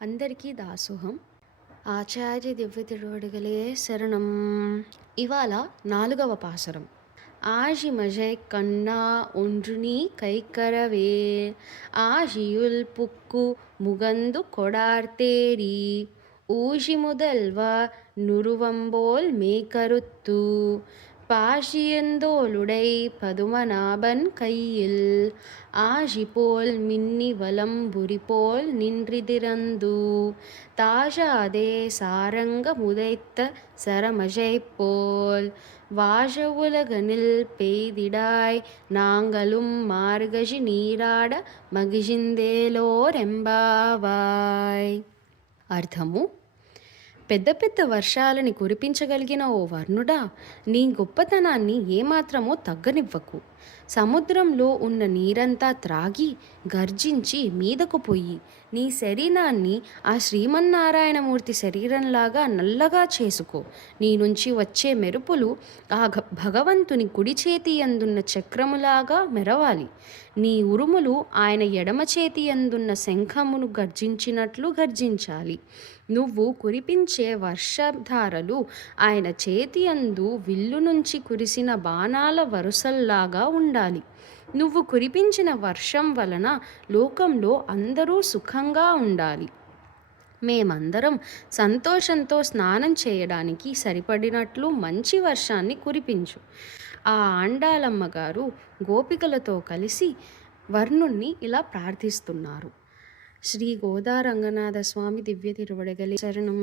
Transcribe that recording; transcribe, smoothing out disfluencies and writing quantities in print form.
అందరికీ దాసోహం. ఆచార్య దివ్య తిరువడిగలే శరణం. ఇవాళ 4వ పాసరం. ஆழிமழை கண்ணா ஒன்று நீ கைக்கரவே ஆழியுள் புக்கு முகந்து கொடார்த்தேரி ஊழி முதல்வ நுருவம்போல் மேகருத்து பாஷியந்தோளுடை பதுமநாபன் கையில் ஆழி போல் மின்னி வலம்புரி போல் நின்றிதிரந்து தாழாதே சாரங்க முதைத்த சரமழை போல் வாழ உலகனில் பெய்திடாய் நாங்களும் మార్గజి నీరాడ మగిజిందేలోరెంబావాయ్. అర్థము: పెద్ద పెద్ద వర్షాలని కురిపించగలిగిన ఓ వర్ణుడా, నీ గొప్పతనాన్ని ఏమాత్రమో తగ్గనివ్వకు. సముద్రంలో ఉన్న నీరంతా త్రాగి గర్జించి మీదకు పొయ్యి నీ శరీరాన్ని ఆ శ్రీమన్నారాయణమూర్తి శరీరంలాగా నల్లగా చేసుకో. నీ నుంచి వచ్చే మెరుపులు ఆ భగవంతుని కుడి చేతి అందున్న చక్రములాగా మెరవాలి. నీ ఉరుములు ఆయన ఎడమ చేతి అందున్న శంఖమును గర్జించినట్లు గర్జించాలి. నువ్వు కురిపించే వర్షధారలు ఆయన చేతి అందు విల్లు నుంచి కురిసిన బాణాల వరుసల్లాగా ఉండాలి. నువ్వు కురిపించిన వర్షం వలన లోకంలో అందరూ సుఖంగా ఉండాలి. మేమందరం సంతోషంతో స్నానం చేయడానికి సరిపడినట్లు మంచి వర్షాన్ని కురిపించు. ఆ ఆండాలమ్మ గారు గోపికలతో కలిసి వర్ణుణ్ణి ఇలా ప్రార్థిస్తున్నారు. శ్రీ గోదారంగనాథ స్వామి దివ్య తిరువడిగలే శరణం.